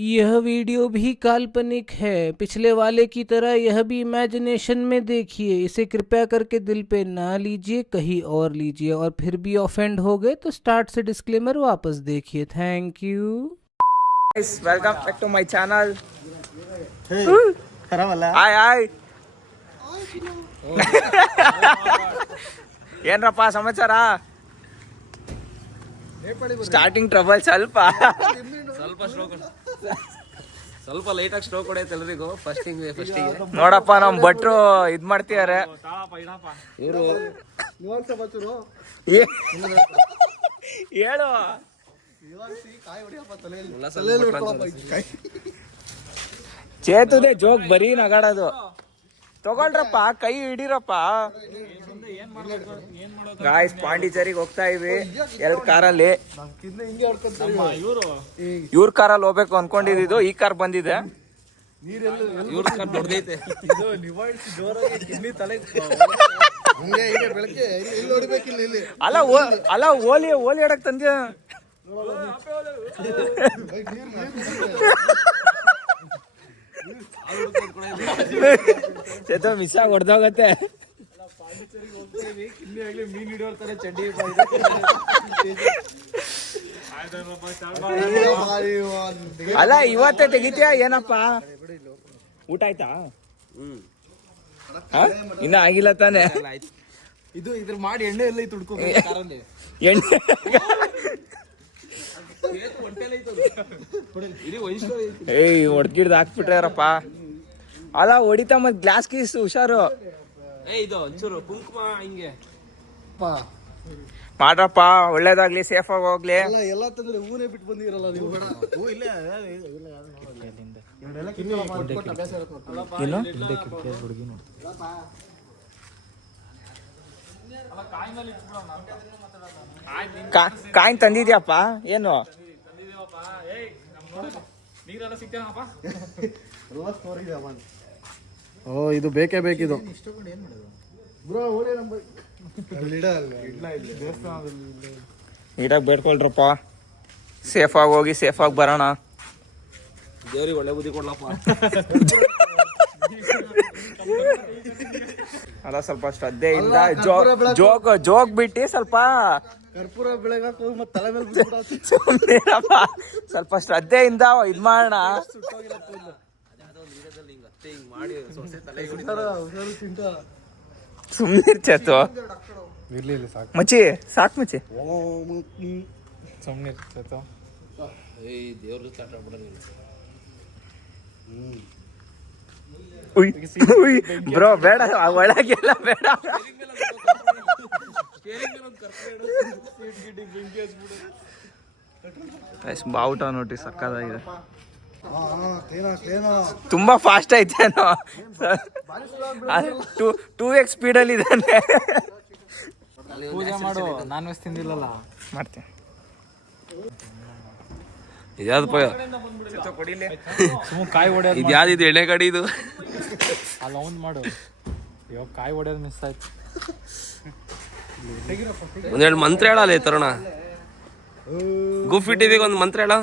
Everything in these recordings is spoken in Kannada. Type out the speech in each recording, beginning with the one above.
यह वीडियो भी काल्पनिक है। पिछले वाले की तरह यह भी इमेजिनेशन में देखिए। इसे कृपया करके दिल पे ना लीजिए, कहीं और लीजिए। और फिर भी ऑफेंड हो गए तो स्टार्ट से डिस्क्लेमर वापस देखिए। Thank you. Welcome back to my channel. Hi hi ಏನ್ರಪ್ಪ ಸಮಾಚಾರ? ಸ್ಟಾರ್ಟಿಂಗ್ ಟ್ರಬಲ್ ಸ್ವಲ್ಪ ಲೈಟಾಗಿ ಸ್ಟ್ರೋಕ್ ಹೊಡೆಯುತ್ತೆ ಎಲ್ರಿಗೂ ಫಸ್ಟಿಗೆ ನೋಡಪ್ಪ ನಮ್ ಭಟ್ರು ಇದ್ ಮಾಡ್ತಿದಾರೆ. ಇವರು ಹೇಳು ಚೇತುದೆ ಜೋಕ್ ಬರೀ ನಗಾಡೋದು. ತಗೊಳ್ರಪ್ಪ, ಕೈ ಹಿಡಿರಪ್ಪ. ಗಾಯ್ಸ್ ಪಾಂಡಿಚೇರಿಗೆ ಹೋಗ್ತಾ ಇವಿ 2 ಕಾರಲ್ಲಿ. ಇವ್ರ ಕಾರಲ್ಲಿ ಹೋಗ್ಬೇಕು ಅನ್ಕೊಂಡಿದ್ದು, ಈ ಕಾರ್ ಬಂದಿದೆ. ಇವ್ರ ಕಾರ್ ದೊಡ್ಡದೈತೆ. ಅಲ್ಲ ಓಲಿ ಆಡಕ್ ತಂದ್ಯ. ಚೇತೋ ಮಿಸ್ ಆಗಿ ಹೊಡೆದೋಗತ್ತೆ. ಅಲ್ಲ ಇವತ್ತೇ ತೆಗಿತೀಯ ಏನಪ್ಪ? ಊಟ ಆಯ್ತಾ? ಇನ್ನ ಆಗಿಲ್ಲ ತಾನೆ? ಇದು ಇದ್ರ ಮಾಡಿ ಎಣ್ಣೆ ಎಲ್ಲ ತುಡ್ಕೊ ಎಣ್ಣೆ ಏಯ್ ಹೊಡ್ಕಿಡ್ದು ಹಾಕ್ಬಿಟ್ರಾರಪ್ಪ. ಅಲ್ಲ ಹೊಡಿತಾ ಮತ್ ಗ್ಲಾಸ್ ಕೀಸ್ ಹುಷಾರು. ಇದು ಒಂಚೂರು ಕುಂಕುಮ ಹಿಂಗೆ ಮಾಡ್ರಪ್ಪ, ಒಳ್ಳೇದಾಗ್ಲಿ, ಸೇಫ್ ಆಗಿ ಹೋಗ್ಲಿ. ಎಲ್ಲ ತಂದ್ರೆ ಹೂನೇ ಬಿಟ್ಟು ಬಂದಿರಲ್ಲ ನೀವು. ಕಾಯಿನ್ ತಂದಿದ್ಯಪ್ಪ? ಏನು ಓ ಇದು ಬೇಕೇ ಬೇಕಿದು. ನೀಟಾಗಿ ಬೇಡ್ಕೊಳ್ರಪ್ಪ, ಸೇಫ್ ಆಗಿ ಹೋಗಿ ಸೇಫ್ ಆಗಿ ಬರೋಣ. ದೇವ್ರಿಗೆ ಒಳ್ಳೆ ಬುದ್ಧಿ ಕೊಡ್ಲಪ್ಪ. ಅಲ್ಲ ಸ್ವಲ್ಪ ಶ್ರದ್ಧೆಯಿಂದ ಜೋಗ್ ಬಿಟ್ಟು ಸ್ವಲ್ಪ ಕರ್ಪೂರ ಬೆಳಗಾಕ ಮತ್ತೆ ತಲೆ ಮೇಲೆ ಸುಮ್ಮನಿರಪ್ಪ. ಸ್ವಲ್ಪ ಶ್ರದ್ಧೆಯಿಂದ ಇದ್ ಮಾಡೋಣ. ಸುಮ್ಮನಿರ್ಚೇತು ಮಚ್ಚಿ, ಸಾಕು ಮಚ್ಚಿ. ಸುಮ್ಮನಿರ್ಚೇತು. ಬ್ರೋ ಬೇಡ, ಒಳಗೆಲ್ಲ ಬೇಡ. ಬಾವುಟ ನೋಡಿ ಸಕ್ಕದಾಗಿದೆ. ತುಂಬಾ ಫಾಸ್ಟ್ ಐತೇನೋ. 2x ಸ್ಪೀಡಲ್ಲಿ ಇದ್ದಾನೆ. ಪೂಜೆ ಮಾಡು, ನಾನ್ ವೆಜ್ ತಿಂದಿಲ್ಲಲ್ಲ. ಮಾಡ್ತೀನಿ. ಇದ್ಯಾವ್ದಪ್ಪ? ಕಾಯಿ ಹೊಡೆಯೋದು. ಇದ್ಯಾವ್ದು ಎಣ್ಣೆ ಗಾಡಿ ಇದು? ಅಲ್ಲ ಅವ್ನ್ ಮಾಡು. ಇವಾಗ ಕಾಯಿ ಹೊಡೆಯೋದು ಮಿಸ್ ಆಯ್ತು. ಒಂದೆರಡು ಮಂತ್ರ ಹೇಳಲ್ಲ ಈ ತರುಣ. ಗುಫಿ ಟಿವಿಗೆ ಒಂದು ಮಂತ್ರ ಹೇಳ.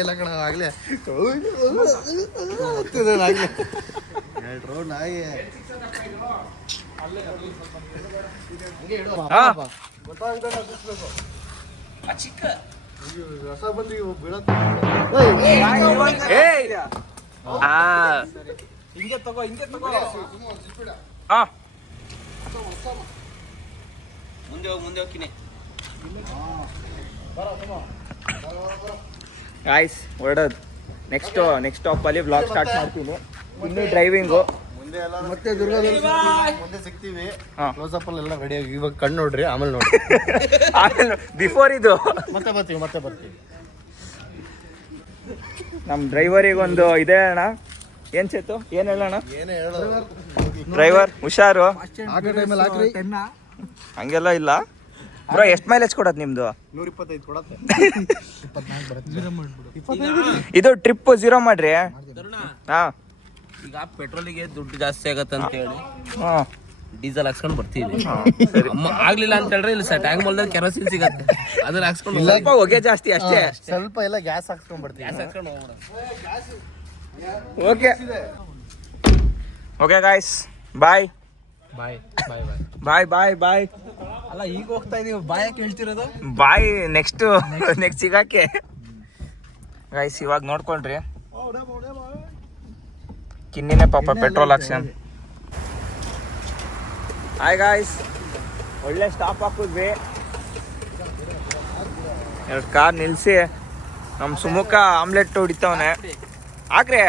ಇಲ್ಲ ಕಣ ಆಗ್ಲೇ ರಸ ಬಂದು ಹಿಂಗೆ ತಗೋ. ಮುಂದೆ ಹೋಗ್ತೀನಿ. ಗಾಯ್ಸ್ ಹೊರಡೋದು. ನೆಕ್ಸ್ಟ್ ಸ್ಟಾಪ್ ಅಲ್ಲಿ ಬ್ಲಾಗ್ ಸ್ಟಾರ್ಟ್ ಮಾಡ್ತೀನಿ. ಇನ್ನು ಡ್ರೈವಿಂಗು. ಮತ್ತೆ ದುರ್ಗಾದಲ್ಲಿ ಮುಂದೆ ಸಿಗ್ತೀವಿ. ಕ್ಲೋಸಪ್ ಅಲ್ಲೆಲ್ಲ ರೆಡಿ ಆಗಿ ಇವಾಗ ಕಣ್ಣು ನೋಡ್ರಿ, ಆಮೇಲೆ ನೋಡ್ರಿ. ಬಿಫೋರ್ ಇದು ಮತ್ತೆ ಬರ್ತೀವಿ. ನಮ್ ಡ್ರೈವರಿಗೊಂದು ಇದೆ ಅಣ್ಣ. ಏನ್ ಚೇತು, ಏನ್ ಹೇಳೋಣ? ಏನೇ ಹೇಳೋದು, ಡ್ರೈವರ್ ಹುಷಾರು. ಹಾಕೋ ಟೈಮಲ್ಲಿ ಹಾಕ್ರಿ. ಹಂಗೆಲ್ಲ ಇಲ್ಲ ಬ್ರೋ. ಎಷ್ಟು ಮೈಲೇಜ್ ಕೊಡತ್ ನಿಮ್ದು? 125 ಕೊಡತ್ತೆ. ಇದು ಟ್ರಿಪ್ 0 ಮಾಡ್ರಿ. ಹಾ ಈಗ ಪೆಟ್ರೋಲಿಗೆ ದುಡ್ಡು ಜಾಸ್ತಿ ಆಗತ್ತೆ ಅಂತ ಹೇಳಿ ಹಾ ಡೀಸೆಲ್ ಹಾಕ್ಸ್ಕೊಂಡು ಬರ್ತೀವಿ. ಆಗ್ಲಿಲ್ಲ ಅಂತ ಹೇಳಿದ್ರೆ ಇಲ್ಲಿ ಟ್ಯಾಂಕ್ ಮಲ್ದಲ್ಲಿ ಕೆರೋಸಿನ್ ಸಿಗತ್ತೆ, ಅದನ್ನ ಹಾಕ್ಸ್ಕೊಂಡು ಸ್ವಲ್ಪ ಹೊಗೆ ಜಾಸ್ತಿ ಅಷ್ಟೇ. ಸ್ವಲ್ಪ ಎಲ್ಲ ಗ್ಯಾಸ್ ಹಾಕ್ಸ್ಕೊಂಡ್ ಬರ್ತೀವಿ. ಹಾಕ್ಸ್ಕೊಂಡು ಹೋಗ್ಬಿಡ. ಓಕೆ ಓಕೆ ಗಾಯ್ಸ್, ಬಾಯ್ ಬಾಯ್ ಬಾಯ್ ಬಾಯ್ ಬಾಯ್. ಅಲ್ಲ ಈಗ ಹೋಗ್ತಾ ಇದೀವಿ, ಬಾಯ್ ಯಾಕೆ ಹೇಳ್ತಿರೋದು? ಬಾಯ್ ನೆಕ್ಸ್ಟ್ ಸಿಗಾಕೆ ಗಾಯ್ಸ್. ಇವಾಗ ನೋಡ್ಕೊಂಡ್ರಿ ಕಿನ್ನಿನೇ ಪಾಪ ಪೆಟ್ರೋಲ್ ಹಾಕ್ಸ್ಯಾನ. ಹಾಯ್ ಗಾಯ್ಸ್, ಒಳ್ಳೆ ಸ್ಟಾಪ್ ಹಾಕಿದ್ವಿ. 2 ಕಾರ್ ನಿಲ್ಸಿ ನಮ್ಮ ಸುಮುಖ ಆಮ್ಲೆಟ್ ಹೊಡಿತಾವನೆ. ಹಾಕ್ರಿ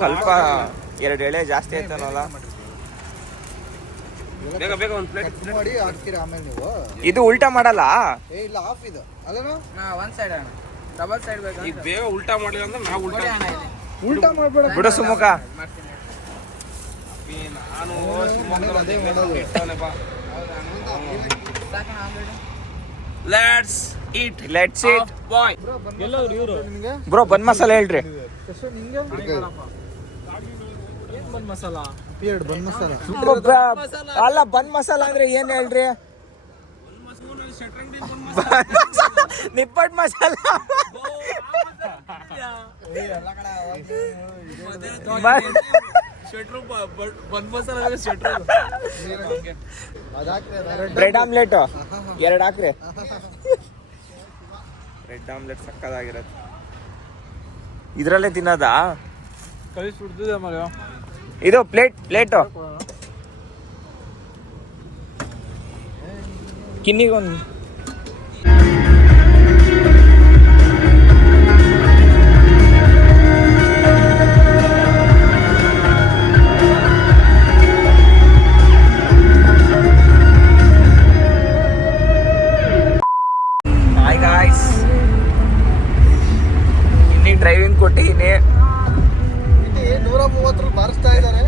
ಸ್ವಲ್ಪ 2 ಎಳೆ ಜಾಸ್ತಿ ಆಯ್ತಾನಲ್ಲ. ಬೇಗ ಬೇಗ ಒಂದು ಪ್ಲೇಟ್ ಮಾಡಿ ಹಾಕ್ತೀರಾ ಆಮೇಲೆ ನೀವು? ಇದು ಉಲ್ಟಾ ಮಾಡಲ್ಲ. ಇಲ್ಲ ಆಫ್ ಇದು ಅಲ್ಲ, ಒಂದ್ ಸೈಡ್ ಅಣ್ಣ, ಡಬಲ್ ಸೈಡ್ ಬೇಕು. ಈಗ ಬೇಗ ಉಲ್ಟಾ ಮಾಡಿಲ್ಲ ಅಂದ್ರೆ ನಾವು ಉಲ್ಟಾ ಮಾಡ್ಬೇಡ. ಬಿಡು ಸುಮುಖ. ನಾನು ಲೆಟ್ಸ್ ಈಟ್ ಬಾಯ್. ಬ್ರೋ ಬನ್ ಮಸಾಲ ಹೇಳ್ರಿ. ಬನ್ ಮಸಾಲ ಅಲ್ಲ ಬನ್ ಮಸಾಲ ಅಂದ್ರೆ ಏನ್ ಹೇಳ್ರಿ? ನಿಪ್ಪಟ್ ಮಸಾಲ. ಬ್ರೆಡ್ ಆಮ್ಲೆಟ್ 2 ಹಾಕ್ರಿ. ಬ್ರೆಡ್ ಆಮ್ಲೆಟ್ ಸಕ್ಕದಾಗಿರತ್ತೆ. ಇದ್ರಲ್ಲೇ ತಿನ್ನೋದಾ? ಇದು ಪ್ಲೇಟು ಕಿನ್ನಿಗೊಂದು. ಹಾಯ್ ಗಾಯ್ಸ್, ಇನ್ನಿ ಡ್ರೈವಿಂಗ್ ಕೊಟ್ಟಿದ್ದೀನಿ. 130 ಬಾರಿಸ್ತಾ ಇದ್ದಾರೆ.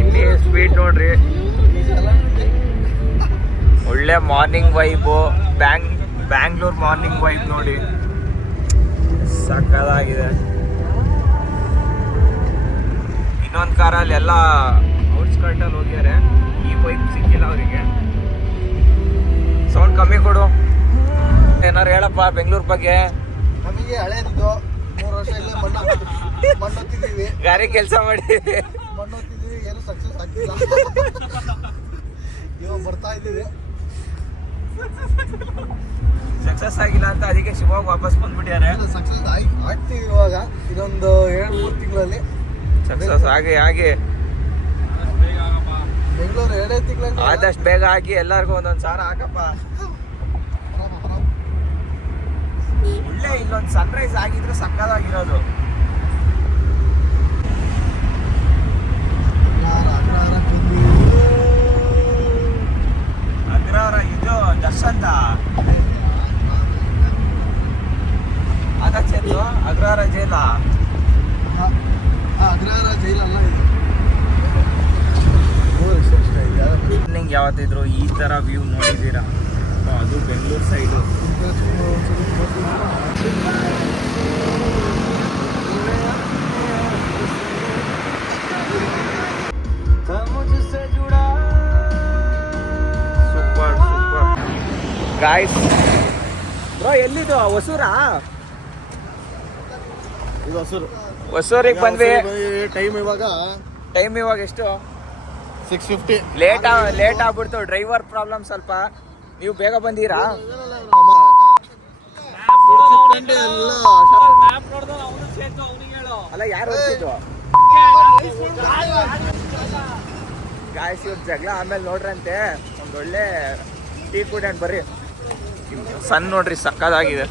ಇಲ್ಲಿ ಸ್ಪೀಡ್ ನೋಡ್ರಿ. ಒಳ್ಳೆ morning vibe. Bangalore morning vibe ನೋಡಿ, ಸಕ್ಕದಾಗಿದೆ. ಇನ್ನೊಂದು ಕಾರಲ್ಲಿ ಎಲ್ಲ ಔಟ್ಸ್ಕರ್ಟಲ್ಲಿ ಹೋಗ್ಯಾರೆ. ಈ ವೈಬ್ ಸಿಕ್ಕಿಲ್ಲ ಅವರಿಗೆ. ಸೌಂಡ್ ಕಮ್ಮಿ ಕೊಡು. ಏನಾರು ಹೇಳಪ್ಪ ಬೆಂಗಳೂರು ಬಗ್ಗೆ. ನಮಗೆ ಹಳೇದಿದ್ದು 3 ವರ್ಷ ಇಲ್ಲೇ ಮಣ್ಣೊತ್ತಿದ್ದೀವಿ. ಗಾಡಿ ಕೆಲಸ ಮಾಡಿ ಮಣ್ಣೊತ್ತಿದ್ದೀವಿ, ಏನು ಸಕ್ಸಸ್ ಆಗ್ತಿಲ್ಲ. ಇವಾಗ ಬರ್ತಾ ಇದ್ದೀವಿ. ಸಕ್ಸಸ್ ಆಗಿಲ್ಲ ಅಂತ ಅದಕ್ಕೆ ಶಿವಮೊಗ್ಗ ವಾಪಸ್ ಬಂದ್ಬಿಟ್ಟಾರೆ. ಸಕ್ಸಸ್ ಆಗ್ತೀವಿ ಇವಾಗ. ಇದೊಂದು 2-3 ತಿಂಗಳಲ್ಲಿ ಸಕ್ಸಸ್ ಆಗಿ ಬೆಂಗಳೂರು 2 ತಿಂಗಳಲ್ಲಿ ಆದಷ್ಟು ಬೇಗ ಆಗಿ ಎಲ್ಲರಿಗೂ 1,000 ಹಾಕಪ್ಪ. ಒಳ್ಳೆ ಇಲ್ಲೊಂದು ಸನ್ರೈಸ್ ಆಗಿದ್ರೆ ಸಕ್ಕದಾಗಿರೋದು. ಅಗ್ರಹಾರ ಇದು ದರ್ಶಂತ ಅದಚ್ಚೇನು ಅಗ್ರಹಾರ ಜೈಲ. ಅಗ್ರಹಾರ ಜೈಲಲ್ಲ ಇದು. ನಿಂಗೆ ಯಾವತ್ತಿದ್ರು ಈ ಥರ ವ್ಯೂ ನೋಡಿದ್ದೀರಾ? ಅದು Bengaluru side. Super guys. Bro ಎಲ್ಲಿದು? ಹೊಸೂರಾ? ಇದು ಹಸುರು. ಹೊಸೂರಿಗೆ ಬಂದ್ವಿ. ಟೈಮ್ ಇವಾಗ ಎಷ್ಟು? 6:50. ಲೇಟ್ ಆಗ್ಬಿಡ್ತು. ಡ್ರೈವರ್ ಪ್ರಾಬ್ಲಮ್ ಸ್ವಲ್ಪ. ನೀವು ಬೇಗ ಬಂದೀರಾ? ಅಲ್ಲ ಯಾರು ಓದಿಸಿದ್ದು? ಗಾಯ್ಸ್ ಇವ್ರು ಜಗಳ ಆಮೇಲೆ ನೋಡ್ರಂತೆ. ಒಂದೊಳ್ಳೆ ಟೀ ಕುಡಿಯೋಣ ಬರ್ರಿ. ಸಣ್ಣ ನೋಡ್ರಿ ಸಕ್ಕದಾಗಿದೆ.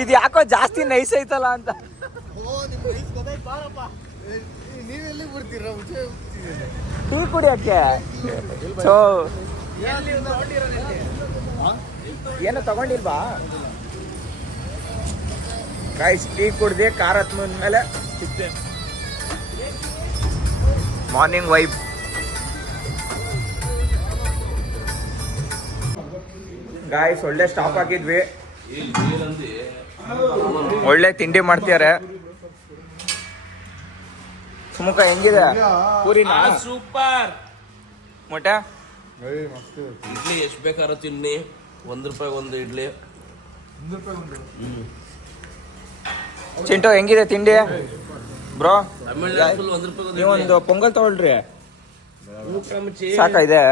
ಇದು ಯಾಕೋ ಜಾಸ್ತಿ ನೈಸ್ ಐತಲ್ಲ ಅಂತ. ನೀವೆಲ್ಲಿ ಬಿಡ್ತೀರಾ? ಟೀ ಕುಡಿಯಕ್ಕೆ ಸೊ ಏನೋ ತಗೊಂಡಿಲ್ವಾ? ಗೈಸ್ ಟೀ ಕುಡ್ದೆ ಕಾರ್ ಹತ್ಮಂದ ಮೇಲೆ ಮಾರ್ನಿಂಗ್ ವೈಬ್. ಗಾಯ್ಸ್ ಒಳ್ಳೆ ಸ್ಟಾಪ್ ಆಗಿದ್ವಿ, ಒಳ್ಳೆ ತಿಂಡಿ ಮಾಡ್ತಿದ್ದಾರೆ. ಸುಮುಖ ಹೆಂಗಿದೆ ಪೂರಿನ? ಸೂಪರ್. ಮೊಟ್ಟೆ ಇಡ್ಲಿ ಎಷ್ಟು ಬೇಕಾದ್ರೂ ತಿನ್ನಿ, ₹1 ಒಂದು ಇಡ್ಲಿ. ಚಿಂಟು ಹೆಂಗಿದೆ ತಿಂಡಿ ಬ್ರೋ? ತಮಿಳ್ನಾಡು ₹1 ಒಂದು ನೀವೊಂದು ಪೊಂಗಲ್ ತಗೊಳ್ರಿ, ಊಟ ಮುಚ್ಚಿ. ಸಾಕಾ ಇದೆ?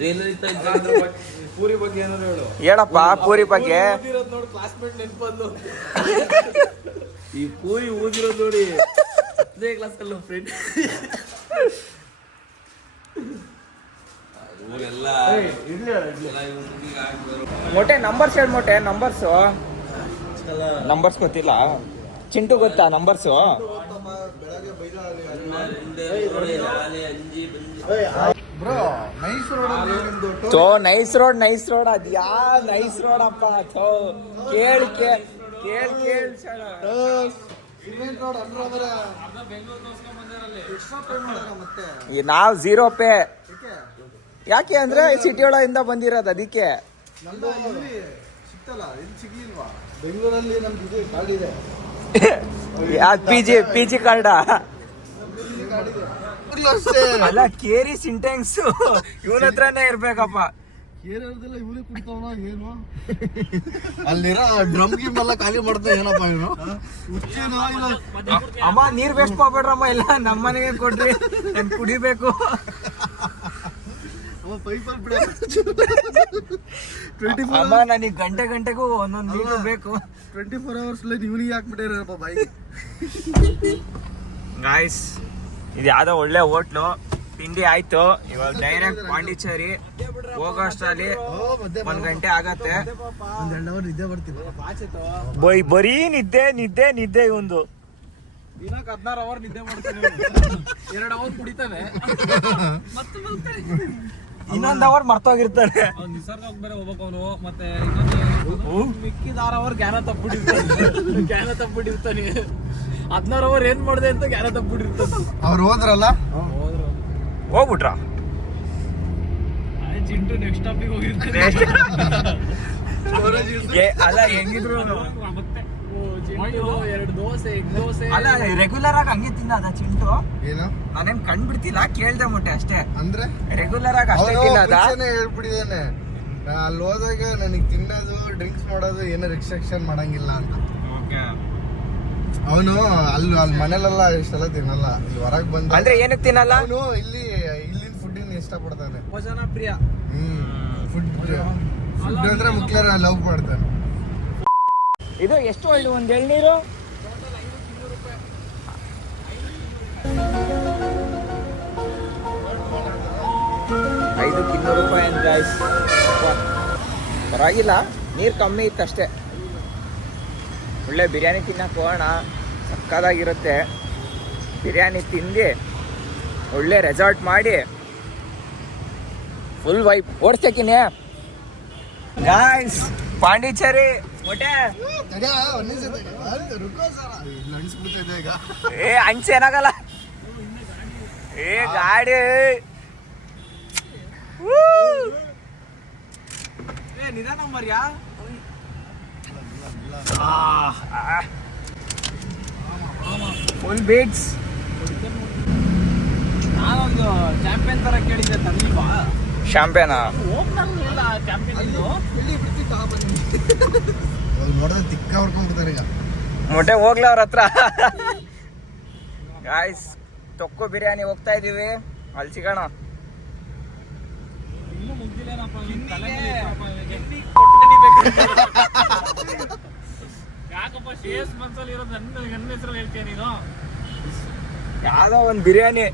ಜಯಲಲಿತಾ ಇದ್ದಾಗ ಪೂರಿ ಬಗ್ಗೆ ಏನಾದ್ರು ಹೇಳು. ಹೇಳಪ್ಪ ಪೂರಿ ಬಗ್ಗೆ. ನೋಡಿ ಕ್ಲಾಸ್ಮೇಟ್ ನೆನ್ಪಂದು. ಈ ಪೂರಿ ಊದಿರೋದು ನೋಡಿ 10ನೇ ಕ್ಲಾಸಲ್ಲಿ ಫ್ರೆಂಡ್ ಊರೆಲ್ಲ ಮೊಟ್ಟೆ ನಂಬರ್ಸ್ ಹೇಳಿ, ಮೊಟ್ಟೆ ನಂಬರ್ಸ್ ಗೊತ್ತಿಲ್ಲ. ಚಿಂಟು ಗೊತ್ತಾ ನಂಬರ್ಸು? ಬ್ರೋ ನೈಸ್ ರೋಡ್ ಥೋ ನೈಸ್ ರೋಡ್ ಅದ್ ಯಾ ನೈಸ್ ರೋಡ್ ಅಪ್ಪ. ಥೋ ಕೇಳ್ ನಾವ್ 0 ಪೇ. ಯಾಕೆ ಅಂದ್ರೆ ಸಿಟಿ ಒಳಗಿಂದ ಬಂದಿರೋದು ಅದಕ್ಕೆ. ಸಿಕ್ತಲ್ಲ, ಇಲ್ಲಿ ಸಿಗ್ಲಿಲ್ವಾ? ಬೆಂಗಳೂರಲ್ಲಿ ನಮ್ದು ಇದು ಕಾರ್ಡ್ ಇದೆ. ಪಿ ಜಿ ಕಾರ್ಡ ಅಲ್ಲ, ಕೇರಿ ಸಿಂಟೆಕ್ಸ್ ಇವನ ಹತ್ರನೇ ಇರ್ಬೇಕಪ್ಪ. ಕೇರಳದಲ್ಲ ಇವನೇ ಕುಡ್ತಾವನ ಏನು? ಅಲ್ಲಿರೋ ಡ್ರಮ್ ಗಿಮ್ ಎಲ್ಲ ಖಾಲಿ ಮಾಡ್ತಾ ಏನಪ್ಪ ಇವನು? ಹುಚ್ಚೇನೋ ಇಲ್ಲ. ಅಮ್ಮ ನೀರ್ ವೇಸ್ಟ್ ಮಾಡ್ಬೇಡ್ರಮ್ಮ, ಇಲ್ಲ ನಮ್ಮನೆಗೆ ಕೊಡ್ರಿ, ನಾನು ಕುಡಿಬೇಕು. ಅಮ್ಮ ನನಗೆ ಗಂಟೆಗೂ ಒಂದೊಂದು ನೀರು ಬೇಕು. 24 hours ಇವನಿಗೆ ಹಾಕ್ಬಿಟ್ಟಿರಪ್ಪ ಬಾಯಿಗೆ. ಗಾಯ್ಸ್ ಇದು ಯಾವ್ದೋ ಒಳ್ಳೆ ಹೋಟ್ಲು, ತಿಂಡಿ ಆಯ್ತು. ಇವಾಗ ಡೈರೆಕ್ಟ್ ಪಾಂಡಿಚೇರಿ ಹೋಗೋ ಅಷ್ಟರಲ್ಲಿ 1 ಗಂಟೆ ಆಗತ್ತೆ. 1 hour ನಿದ್ದೆ ಬರ್ತೀವಿ. ಬರೀ ನಿದ್ದೆ ಇವಂದು. ದಿನಕ್ಕೆ 16 ಅವರ್ ನಿದ್ದೆ ಮಾಡ್ತಾನೆ, 2 ಅವರ್ ಕುಡಿತಾನೆ, ಇನ್ನೊಂದು ಅವರ್ ಮರ್ತೋಗಿರ್ತಾನೆ. ನಿಸರ್ಗಕ್ಕೆ ಬೇರೆ ಹೋಗ್ಬೇಕು ಅವನು. ಮತ್ತೆ ಮಿಕ್ಕಿದ 6 ಅವರ್ ಜ್ಞಾನ ತಪ್ಪಿಟ್ಟಿರ್ತಾನೆ. 16 ಅವರ್ ಏನ್ ಮಾಡಿದೆ ಅಂತ ಜ್ಞಾನ ತಪ್ಪಿಟ್ಟಿರ್ತಾನೆ. ಅವ್ರು ಹೋದ್ರಲ್ಲ, ಹೋಗ್ಬಿಟ್ರ ಚಿಂಟು ನೆಕ್ಸ್ಟ್ ಸ್ಟಾಪಿಗೆ ಹೋಗಿರ್ತಾನೆ. ಅಲ್ಲ ಹೆಂಗಿದ್ರು ಮತ್ತೆ 2 ದೋಸೆ, ಎಗ್ ದೋಸೆ. ಅಲ್ಲ ರೆಗ್ಯುಲರ್ ಆಗಿ ಹಂಗೆ ತಿನ್ನದ ಚಿಂಟು? ಏನು ನಾನೇನ್ ಕಂಡ್ಬಿಡ್ತಿಲ್ಲ, ಕೇಳ್ದೆ ಮೊಟ್ಟೆ ಅಷ್ಟೇ. ಅಂದ್ರೆ ರೆಗ್ಯುಲರ್ ಆಗಿ ಅಷ್ಟೇ ತಿನ್ನದ? ಹೇಳ್ಬಿಟ್ಟಿದ್ದಾನೆ, ಅಲ್ಲಿ ಹೋದಾಗ ನನಗೆ ತಿನ್ನೋದು ಡ್ರಿಂಕ್ಸ್ ಮಾಡೋದು ಏನೋ ರಿಸ್ಟ್ರಿಕ್ಷನ್ ಮಾಡಂಗಿಲ್ಲ ಅಂತ. ಅವನು ಅಲ್ಲಿ ಮನೇಲೆಲ್ಲ ಇಷ್ಟೆಲ್ಲ ತಿನ್ನಲ್ಲ, ಇಲ್ಲಿ ಹೊರಗೆ ಬಂದ. ಅಂದ್ರೆ ಏನಕ್ಕೆ ತಿನ್ನಲ್ಲ? ಅವನು ಇಲ್ಲಿನ ಫುಡ್ ಇಷ್ಟಪಡ್ತಾನೆ. ಭೋಜನ ಪ್ರಿಯ. ಫುಡ್ ಅಂದ್ರೆ ಮುಖ್ಯ ಲವ್ ಮಾಡ್ತಾನೆ. ಇದು ಎಷ್ಟು ಒಳ್ಳೆ ಒಂದು ಎಳ್ನೀರು? ₹200 ಅಂತ ಗಾಯ್ಸ್. ಪರವಾಗಿಲ್ಲ, ನೀರು ಕಮ್ಮಿ ಇತ್ತು ಅಷ್ಟೇ. ಒಳ್ಳೆ ಬಿರಿಯಾನಿ ತಿನ್ನಕ್ಕೆ ಹೋಗೋಣ, ಸಕ್ಕದಾಗಿರುತ್ತೆ. ಬಿರಿಯಾನಿ ತಿಂದು ಒಳ್ಳೆ ರೆಸಾರ್ಟ್ ಮಾಡಿ ಫುಲ್ ವೈಪ್ ಓಡಿಸ್ತೇಕಿನಿ ಗಾಯ್ಸ್. ಪಾಂಡಿಚೇರಿ ಮೊಟ್ಟೆ ಏನಾಗಲ್ಲ. ಗಾಡಿ ನಿಧಾನ ಮರ್ಯಾ. Full beats. ನಾನೊಂದು ಚಾಂಪಿಯನ್ ತರ ಕೇಳಿದ್ದೆ, ತಂದಿಲ್ವಾ? ಶಾಂಪಿಯನಾ? ನೋಡಿದ್ರೆ ತಿಕ್ಕ ಹೊಡ್ಕೊಂಡ್ಬಿಡ್ತಾರೆ ಈಗ. ಮೊಟ್ಟೆ ಹೋಗ್ಲ ಅವ್ರ ಹತ್ರ. ಗಾಯ್ಸ್ ತೊಕ್ಕು ಬಿರಿಯಾನಿ ಹೋಗ್ತಾ ಇದೀವಿ, ಅಲ್ಲಿ ಸಿಗೋಣ. ಯಾಕಪ್ಪ ಶೇಷ್ ಮನ್ಸಲ್ಲಿ ಇರೋದು ನನ್ನ ಹೆಸರು ಹೇಳ್ತೀಯ ನೀನು? ಯಾವ್ದೋ ಒಂದು ಬಿರಿಯಾನಿ